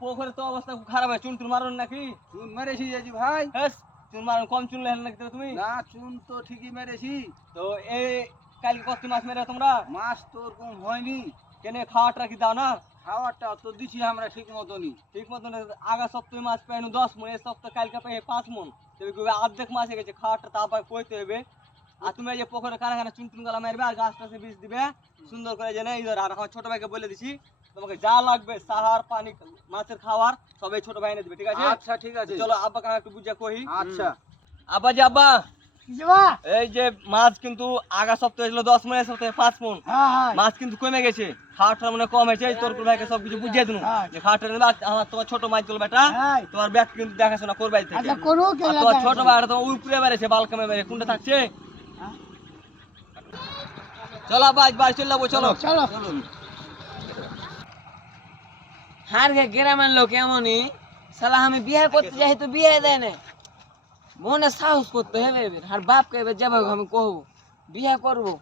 পোখরে তো অবস্থা খুব খারাপ হয়, চুন টুন মারুন নাকি? চুন মেরেছি যাচ্ছি ভাই। চুন মারুন, কম চুন লেহেন নাকি তুমি? না চুন তো ঠিকই মেরেছি। তো এই কালকে কত মাছ মেরে তোমরা? মাছ তো ওরকম হয়নি। কেন খাওয়াটা কি দাও না? খাওয়াটা তো দিছি আমরা ঠিক মতনই। ঠিক মতন আগা সপ্তাহে মাছ পাইনি 10 মন, এই সপ্তাহে কালকে পাই 5 মন। তুমি অর্ধেক মাছ হয়ে গেছে, খাওয়াটা তারপর কইতে হবে। আর তুমি এই যে পোখরে কানা কানা চুন টুন গলা মারবে আর গাছ টাছে বীজ দিবে সুন্দর করে, জেনে ইধর। আর আমার ছোট ভাইকে বলে দিছি তোমাকে যা লাগবে সাহার পানি মাছের খাবার সবাই ছোট ভাই এনে দিবে, ঠিক আছে? আচ্ছা ঠিক আছে। চলো আব্বাকে আমি একটু বুঝা কই। আচ্ছা আব্বা যে আব্বা, এই যে মাছ কিন্তু আগা সপ্তাহে ছিল 10 মন, এই সপ্তাহে 5 মন। মাছ কিন্তু কমে গেছে, খাওয়াটা মানে কম হয়েছে। তোর ভাইকে সব কিছু বুঝিয়ে দিন যে খাওয়াটা আমার তোমার ছোট মাছ গুলো বেটা তোমার ব্যাগ কিন্তু দেখাশোনা করবাই থেকে। তোমার ছোট ভাইটা তোমার উপরে বেড়েছে, বালকামে বেড়ে কোনটা থাকছে। চলো আব্বা আজ বাড়ি চলে যাবো, চলো চলো। হার গে গ্রামের লোক এমনই, শালা আমি বিয়ে করতে যাই তো বিয়ে দেয় না, মনে সাহস করতে হবে। আর বাপকে এবার যাবো আমি কহবো বিয়ে করবো।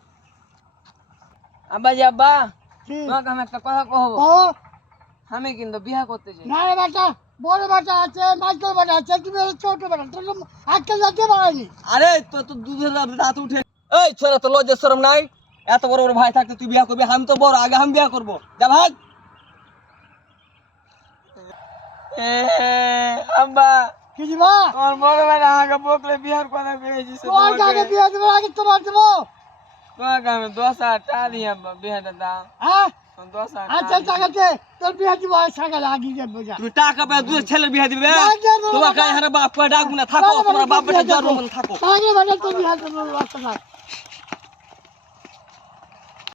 আব্বা যে আব্বা, তোমাকে আমি একটা কথা কহবো, আমি কিন্তু বিয়ে করতে চাই। না রে বেটা, বড় বেটা আছে, মাইকেল বেটা আছে, তুমি ছোট বেটা, তোর আজকাল যেতে পারেনি। আরে তো তো দুধের রাত উঠে, এই ছোরা তো লজ্জা শরম নাই? এত বড় বড় ভাই থাকতে তুই বিয়ে করবি? আমি তো বড়, আগে আমি বিয়ে করবো, যা ভাগ। আব্বা কিছু মা, তোমার বড় ভাই আমাকে বকলে বিয়ার কথা পেয়েছিস, তোমার আগে বিয়ে দেবো, আগে তোমার দেবো। তোমাকে আমি 10,000 টাকা দিই আব্বা, বিয়েটা দাও। হ্যাঁ 10,000 আচ্ছা টাকা দে, তোর বিয়ে দিব সকালে আগে যাবো যা। তুমি টাকা পেয়ে দুধের ছেলের বিয়ে দিবে? না, না, তোমার গায়ে হারে বাপ কয়ে ডাকবো না, থাকো, তোমার বাপ বেটা জন্ম থাকো। আগে বেটা তোর বিয়ে দেবো, রাস্তা থাক।